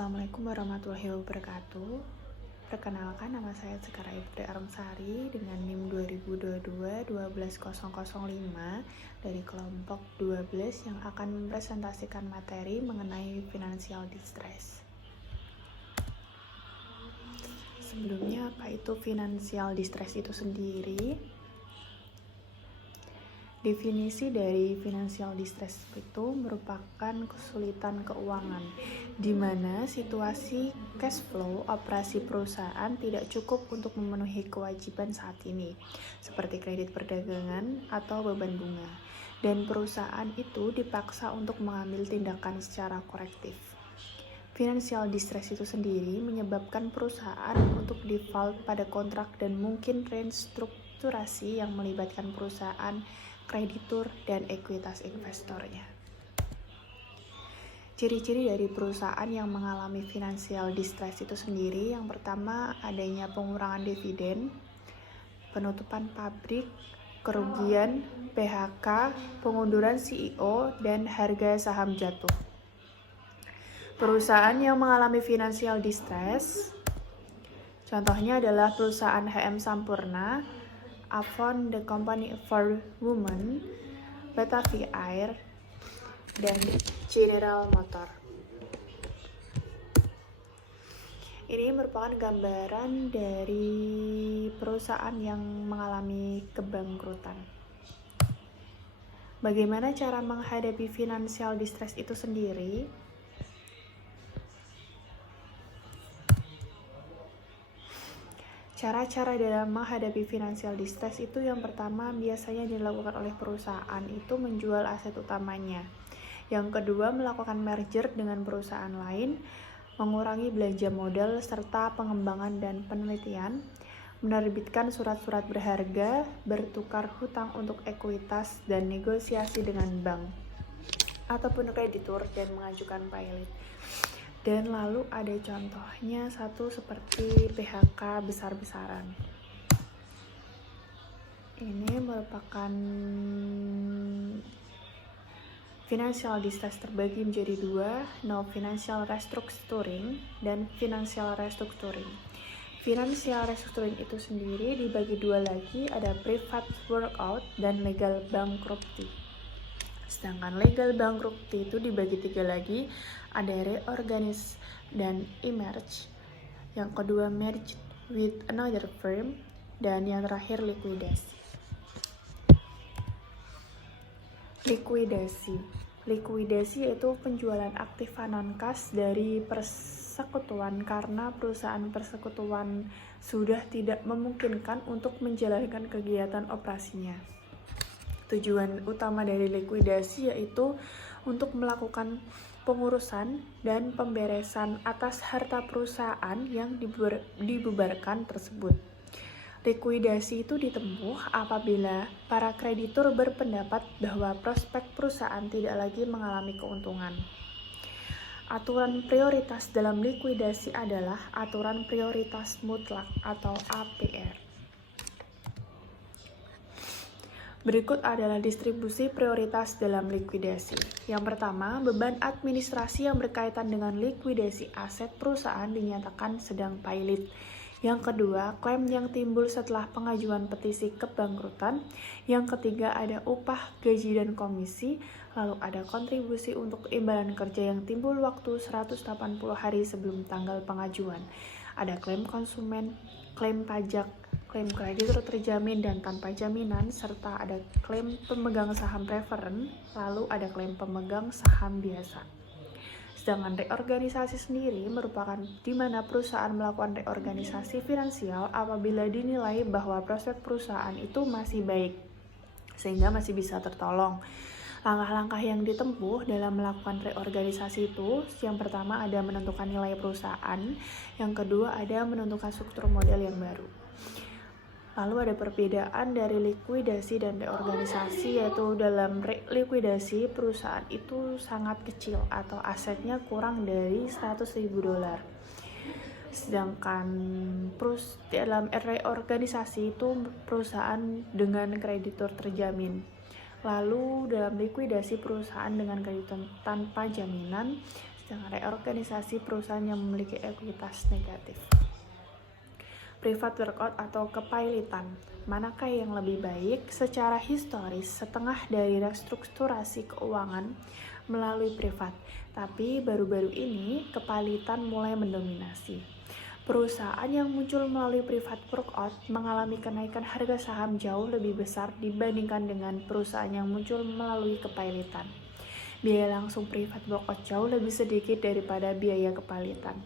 Assalamualaikum warahmatullahi wabarakatuh. Perkenalkan, nama saya Sekara Ibri Arumsari dengan NIM 2022-12005 dari kelompok 12 yang akan mempresentasikan materi mengenai financial distress. Sebelumnya, apa itu financial distress itu sendiri? Definisi dari financial distress itu merupakan kesulitan keuangan, di mana situasi cash flow operasi perusahaan tidak cukup untuk memenuhi kewajiban saat ini, seperti kredit perdagangan atau beban bunga, dan perusahaan itu dipaksa untuk mengambil tindakan secara korektif. Financial distress itu sendiri menyebabkan perusahaan untuk default pada kontrak dan mungkin restrukturasi yang melibatkan perusahaan, kreditur, dan ekuitas investornya. Ciri-ciri dari perusahaan yang mengalami financial distress itu sendiri, yang pertama adanya pengurangan dividen, penutupan pabrik, kerugian, PHK, pengunduran CEO, dan harga saham jatuh. Perusahaan yang mengalami financial distress, contohnya adalah perusahaan HM Sampurna, Avon The Company for Women, Batavia Air, dan General Motor. Ini merupakan gambaran dari perusahaan yang mengalami kebangkrutan. Bagaimana cara menghadapi financial distress itu sendiri? Cara-cara dalam menghadapi financial distress itu yang pertama biasanya dilakukan oleh perusahaan itu menjual aset utamanya. Yang kedua, melakukan merger dengan perusahaan lain, mengurangi belanja modal serta pengembangan dan penelitian, menerbitkan surat-surat berharga, bertukar hutang untuk ekuitas dan negosiasi dengan bank ataupun kreditur dan mengajukan pilot. Dan lalu ada contohnya satu seperti PHK besar-besaran. Ini merupakan financial distress terbagi menjadi dua, no financial restructuring dan financial restructuring. Financial restructuring itu sendiri dibagi dua lagi, ada private workout dan legal bankruptcy. Sedangkan legal bankruptcy itu dibagi tiga lagi, ada reorganize dan emerge. Yang kedua merge with another firm, dan yang terakhir likuidasi. Likuidasi yaitu penjualan aktiva non-kas dari persekutuan karena perusahaan persekutuan sudah tidak memungkinkan untuk menjalankan kegiatan operasinya. Tujuan utama dari likuidasi yaitu untuk melakukan pengurusan dan pemberesan atas harta perusahaan yang dibubarkan tersebut. Likuidasi itu ditempuh apabila para kreditur berpendapat bahwa prospek perusahaan tidak lagi mengalami keuntungan. Aturan prioritas dalam likuidasi adalah aturan prioritas mutlak atau APR. Berikut adalah distribusi prioritas dalam likuidasi. Yang pertama, beban administrasi yang berkaitan dengan likuidasi aset perusahaan dinyatakan sedang pilot. Yang kedua, klaim yang timbul setelah pengajuan petisi kebangkrutan. Yang ketiga, ada upah, gaji, dan komisi. Lalu ada kontribusi untuk imbalan kerja yang timbul waktu 180 hari sebelum tanggal pengajuan. Ada klaim konsumen, klaim pajak, klaim kreditur terjamin dan tanpa jaminan, serta ada klaim pemegang saham preferen, lalu ada klaim pemegang saham biasa. Sedangkan reorganisasi sendiri merupakan di mana perusahaan melakukan reorganisasi finansial apabila dinilai bahwa prospek perusahaan itu masih baik, sehingga masih bisa tertolong. Langkah-langkah yang ditempuh dalam melakukan reorganisasi itu, yang pertama ada menentukan nilai perusahaan, yang kedua ada menentukan struktur model yang baru. Lalu ada perbedaan dari likuidasi dan reorganisasi, yaitu dalam likuidasi perusahaan itu sangat kecil atau asetnya kurang dari $100.000. Sedangkan dalam reorganisasi itu perusahaan dengan kreditur terjamin. Lalu dalam likuidasi perusahaan dengan kreditur tanpa jaminan. Sedangkan reorganisasi perusahaan yang memiliki ekuitas negatif. Private workout atau kepailitan. Manakah yang lebih baik? Secara historis, setengah dari restrukturasi keuangan melalui privat, tapi baru-baru ini kepailitan mulai mendominasi. Perusahaan yang muncul melalui private workout mengalami kenaikan harga saham jauh lebih besar dibandingkan dengan perusahaan yang muncul melalui kepailitan. Biaya langsung private workout jauh lebih sedikit daripada biaya kepailitan.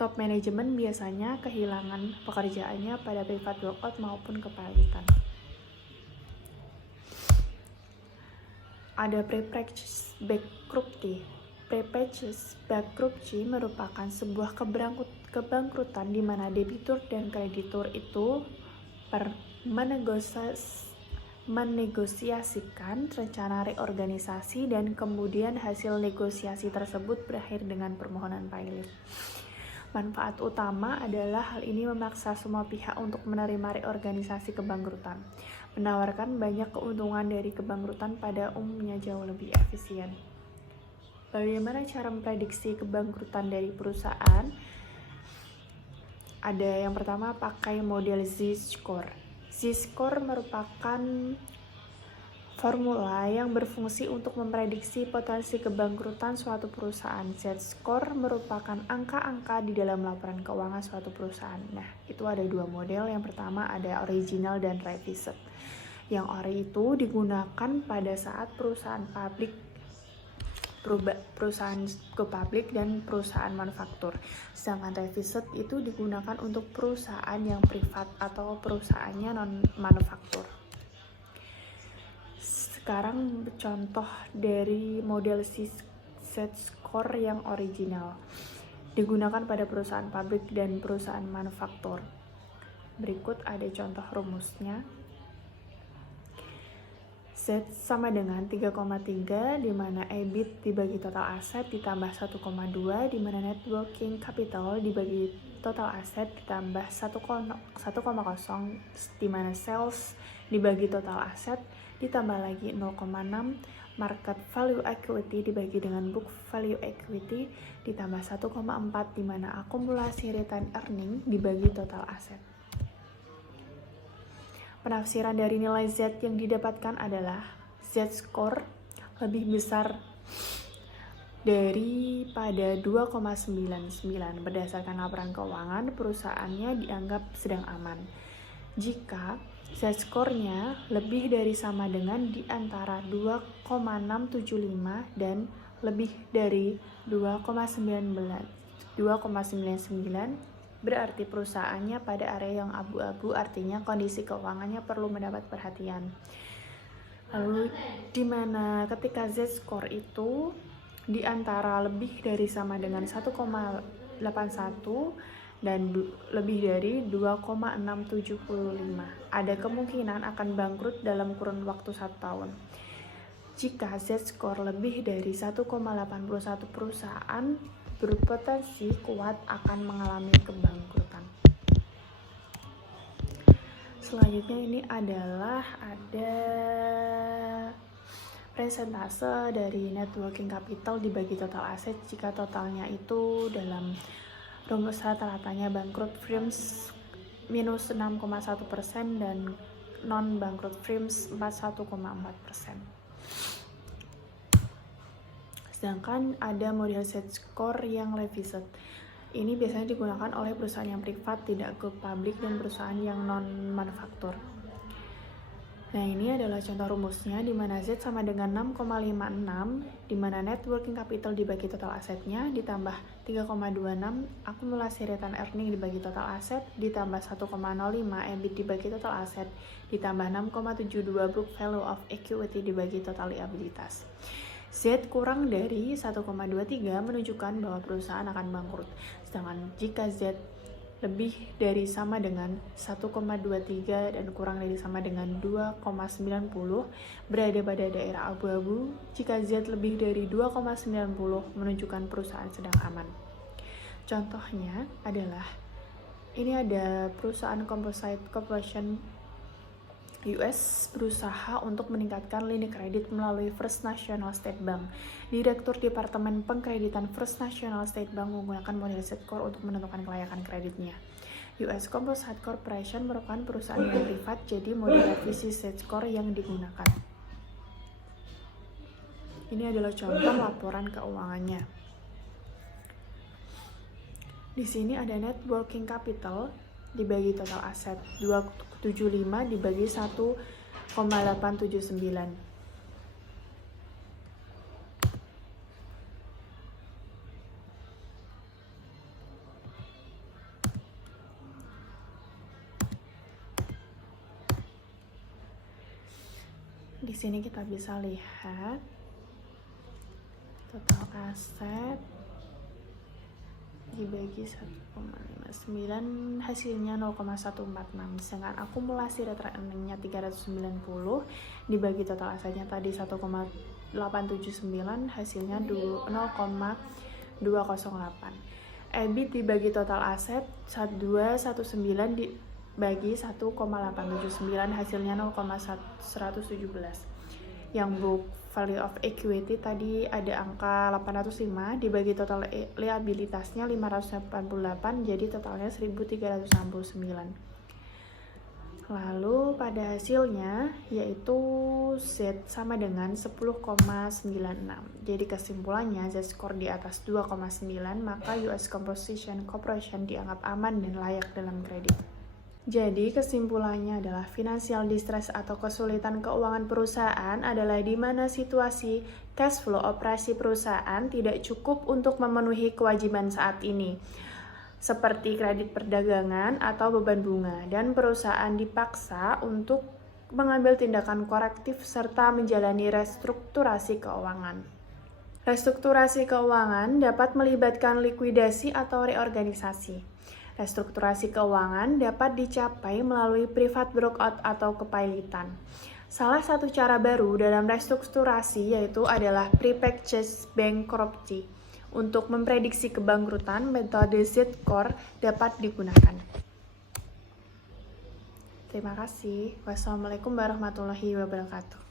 Top manajemen biasanya kehilangan pekerjaannya pada private workout maupun kepailitan. Ada prepackaged bankruptcy. Prepackaged bankruptcy merupakan sebuah kebangkrutan di mana debitur dan kreditur itu menegosiasikan rencana reorganisasi dan kemudian hasil negosiasi tersebut berakhir dengan permohonan pailit. Manfaat utama adalah hal ini memaksa semua pihak untuk menerima reorganisasi kebangkrutan, menawarkan banyak keuntungan dari kebangkrutan pada umumnya jauh lebih efisien. Bagaimana cara memprediksi kebangkrutan dari perusahaan? Ada yang pertama, pakai model Z-score. Z-score merupakan formula yang berfungsi untuk memprediksi potensi kebangkrutan suatu perusahaan. Z-score merupakan angka-angka di dalam laporan keuangan suatu perusahaan. Nah, itu ada dua model. Yang pertama ada original dan revised. Yang ori itu digunakan pada saat perusahaan ke publik dan perusahaan manufaktur. Sedangkan revised itu digunakan untuk perusahaan yang privat atau perusahaannya non-manufaktur. Sekarang contoh dari model Z-score yang original digunakan pada perusahaan publik dan perusahaan manufaktur. Berikut ada contoh rumusnya. Z sama dengan 3,3 di mana EBIT dibagi total aset ditambah 1,2 di mana net working capital dibagi total aset ditambah 1,0 di mana sales dibagi total aset ditambah lagi 0,6 market value equity dibagi dengan book value equity ditambah 1,4 di mana akumulasi retained earning dibagi total aset. Penafsiran dari nilai Z yang didapatkan adalah Z-score lebih besar daripada 2,99. Berdasarkan laporan keuangan, perusahaannya dianggap sedang aman. Jika Z-score-nya lebih dari sama dengan di antara 2,675 dan lebih dari 2,99, berarti perusahaannya pada area yang abu-abu, artinya kondisi keuangannya perlu mendapat perhatian. Lalu di mana ketika Z-score itu di antara lebih dari sama dengan 1,81 dan lebih dari 2,675, ada kemungkinan akan bangkrut dalam kurun waktu 1 tahun. Jika Z-score lebih dari 1,81, perusahaan berpotensi kuat akan mengalami kebangkrutan. Selanjutnya ini adalah ada persentase dari net working capital dibagi total aset jika totalnya itu dalam rumus rata-ratanya bangkrut firms minus 6,1% dan non-bangkrut firms 41,4%. Sedangkan ada model Z-score yang revised. Ini biasanya digunakan oleh perusahaan yang privat, tidak ke publik, dan perusahaan yang non-manufaktur. Nah, ini adalah contoh rumusnya di mana Z sama dengan 6,56, di mana net working capital dibagi total asetnya, ditambah 3,26 akumulasi retained earning dibagi total aset, ditambah 1,05 EBIT dibagi total aset, ditambah 6,72 book value of equity dibagi total liabilitas. Z kurang dari 1,23 menunjukkan bahwa perusahaan akan bangkrut. Sedangkan jika Z lebih dari sama dengan 1,23 dan kurang dari sama dengan 2,90 berada pada daerah abu-abu. Jika Z lebih dari 2,90 menunjukkan perusahaan sedang aman. Contohnya adalah ini ada perusahaan Composite Corporation US berusaha untuk meningkatkan lini kredit melalui First National State Bank. Direktur Departemen Pengkreditan First National State Bank menggunakan model Z-Score untuk menentukan kelayakan kreditnya. US Composite Corporation merupakan perusahaan yang privat, jadi model revisi Z-Score yang digunakan. Ini adalah contoh laporan keuangannya. Di sini ada net working capital dibagi total aset 275 dibagi 1,879. Di sini kita bisa lihat total aset dibagi 1,59 hasilnya 0,146, sedangkan akumulasi retra earningnya 390 dibagi total asetnya tadi 1,879 hasilnya 0,208. EBIT dibagi total aset 1219 dibagi 1,879 hasilnya 0,117. Yang book value of equity tadi ada angka 805 dibagi total liabilitasnya 588, jadi totalnya 1369. Lalu pada hasilnya yaitu Z sama dengan 10,96. Jadi kesimpulannya Z-score di atas 2,9, maka US Composition Corporation dianggap aman dan layak dalam kredit. Jadi kesimpulannya adalah financial distress atau kesulitan keuangan perusahaan adalah di mana situasi cash flow operasi perusahaan tidak cukup untuk memenuhi kewajiban saat ini, seperti kredit perdagangan atau beban bunga, dan perusahaan dipaksa untuk mengambil tindakan korektif serta menjalani restrukturasi keuangan. Restrukturasi keuangan dapat melibatkan likuidasi atau reorganisasi. Restrukturasi keuangan dapat dicapai melalui private brookout atau kepailitan. Salah satu cara baru dalam restrukturasi yaitu adalah pre-purchase bankruptcy. Untuk memprediksi kebangkrutan, metode Z-Score dapat digunakan. Terima kasih. Wassalamualaikum warahmatullahi wabarakatuh.